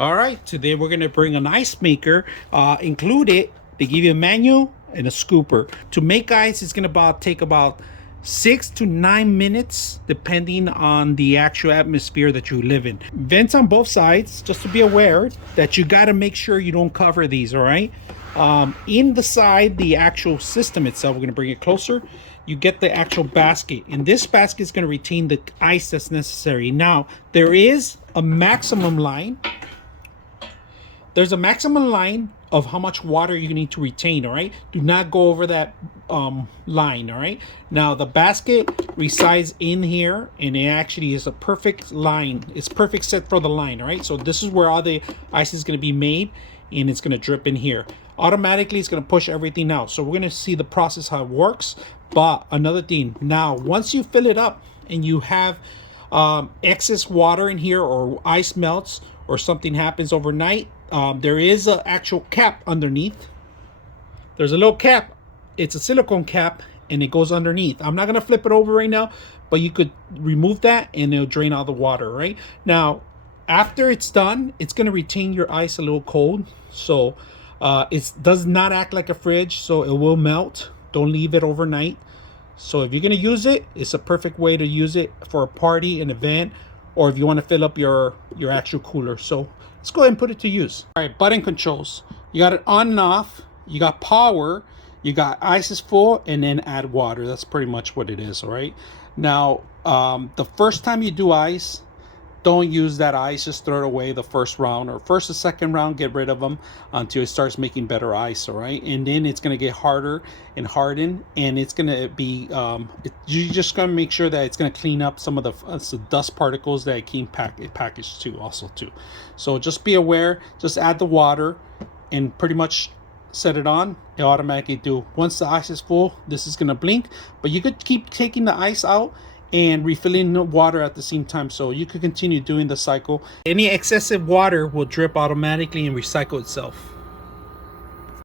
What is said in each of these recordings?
All right, today we're gonna bring an ice maker. Included, they give you a manual and a scooper. To make ice, it's gonna take about 6 to 9 minutes, depending on the actual atmosphere that you live in. Vents on both sides, just to be aware that you gotta make sure you don't cover these, all right? In the side, the actual system itself, we're gonna bring it closer. You get the actual basket, and this basket is gonna retain the ice that's necessary. Now, there is a maximum line. There's a maximum line of how much water you need to retain, all right? Do not go over that line, all right? Now, the basket resides in here, and it actually is a perfect line. It's perfect set for the line, all right? So this is where all the ice is going to be made, and it's going to drip in here. Automatically, it's going to push everything out. So we're going to see the process, how it works. But another thing, now, once you fill it up and you have excess water in here, or ice melts, or something happens overnight, there is an actual cap underneath. There's a little cap. It's a silicone cap, and it goes underneath. I'm not gonna flip it over right now, but you could remove that and it'll drain all the water. Right now, after it's done, it's gonna retain your ice a little cold, so it does not act like a fridge, so it will melt. Don't leave it overnight. So if you're gonna use it, it's a perfect way to use it for a party, an event, or if you want to fill up your actual cooler. So let's go ahead and put it to use. All right, button controls. You got it on and off. You got power. You got ice is full, and then add water. That's pretty much what it is. All right. Now, the first time you do ice, don't use that ice. Just throw it away the first round, or first or second round. Get rid of them until it starts making better ice. All right, and then it's gonna get harder and harden, and it's gonna be you just gonna make sure that it's gonna clean up some of the dust particles that it came packaged too, also too. So just be aware. Just add the water, and pretty much set it on. It automatically do. Once the ice is full, this is gonna blink, but you could keep taking the ice out and refilling the water at the same time, so you could continue doing the cycle. Any excessive water will drip automatically and recycle itself.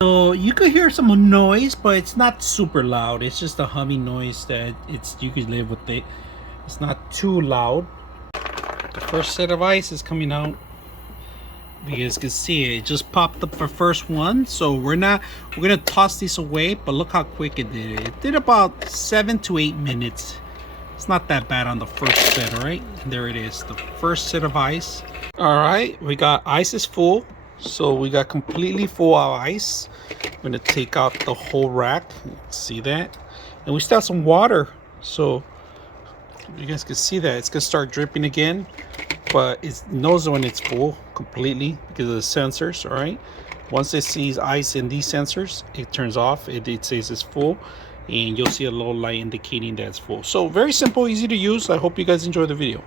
So you could hear some noise, but it's not super loud. It's just a humming noise that you could live with it. It's not too loud. The first set of ice is coming out. You guys can see it just popped up the first one. So we're gonna toss these away, but look how quick it did. It did about 7 to 8 minutes. It's not that bad on the first set. All right, there it is, the first set of ice. All right, we got ice is full, so we got completely full of ice. I'm gonna take out the whole rack. See that? And we still have some water, so you guys can see that it's gonna start dripping again, but it knows when it's full completely because of the sensors. All right, once it sees ice in these sensors, it turns off. It says it's full, and you'll see a little light indicating that it's full. So very simple, easy to use. I hope you guys enjoy the video.